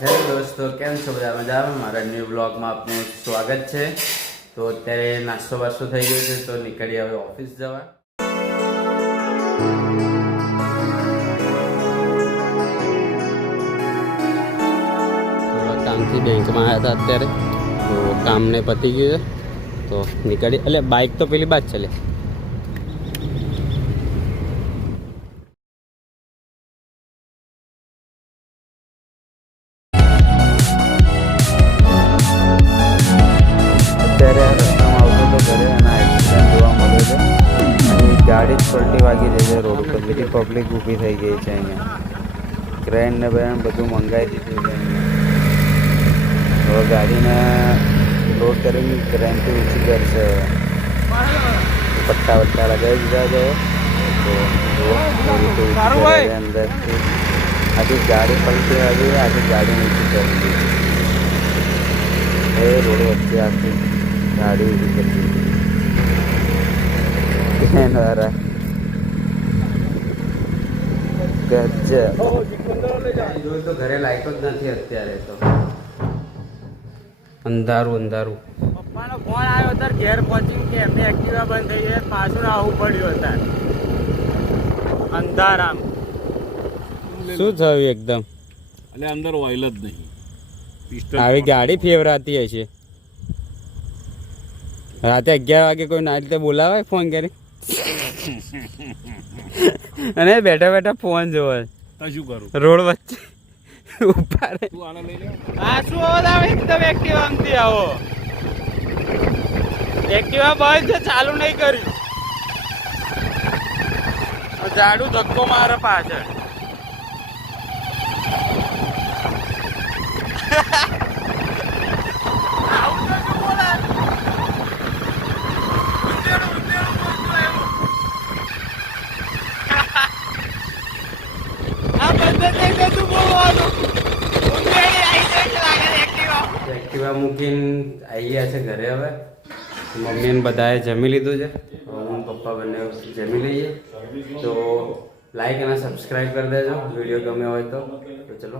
Hello દોસ્તો, કેમ છો? બધા મજામાં? મારા ન્યૂ બ્લોગમાં આપનું સ્વાગત છે. તો અત્યારે નાસ્તો વાસ્તો થઈ ગયો છે, તો નીકળીએ હવે ઓફિસ જવા. થોડા કામથી બેંકમાં આવ્યા હતા અત્યારે, તો કામને પતી ગયું છે, તો નીકળી. એટલે બાઇક તો પેલી બાદ ચાલે. गाड़ी पलटी वागी जैसे रोड पर बड़ी पब्लिक ऊभी થઈ ગઈ છે અહીંયા. ક્રેન ને બધું મંગાવી દીધું છે. તો ગાડીને લોડ કરીને ક્રેનથી ઊંચી કરશે. પટ્ટા વટ્ટા લગાવી દીધા છે. તો અંદરથી આખી ગાડી પલટી આવી, આખી ગાડી ઊંચી કરી દીધી. એ રોડ વચ્ચે આખી ગાડી ઊભી કરી દીધી. તો ઘરે લાઈટો જ નથી અત્યારે, તો અંધારું અંધારું. પપ્પાનો ફોન આવ્યો ત્યારે ઘેર પહોંચીને કે એમને એક્ટિવા બંધ થઈ ગઈ, પાછું આવવું પડ્યું અત્યારે અંધારામ. શું થયું એકદમ? એટલે અંદર ઓઇલ જ નહીં. આવી ગાડી ફેવરાતી હશે. રાતે 11 વાગે કોઈ ના રીતે બોલાવાય ફોન કરી અને બેઠા બેઠા ફોન જોવે. શું કરું? રોડ વચ્ચે ઉભા રહે. તું આને લઈ લે. આ શું અવાજ આવે એકદમ એક્ટિવા આમથી આવો? એક્ટિવા બંધ છે, ચાલુ નહીં કર્યું. જાડુ ધક્કો મારે પાછળ. એક્ટિવા મૂકીને આવી ગયા છે ઘરે. હવે મમ્મી ને બધાએ જમી લીધું છે. હું પપ્પા બંને જમી લઈએ. તો લાઈક અને સબસ્ક્રાઈબ કરી દેજો વિડીયો ગમે હોય તો. ચલો.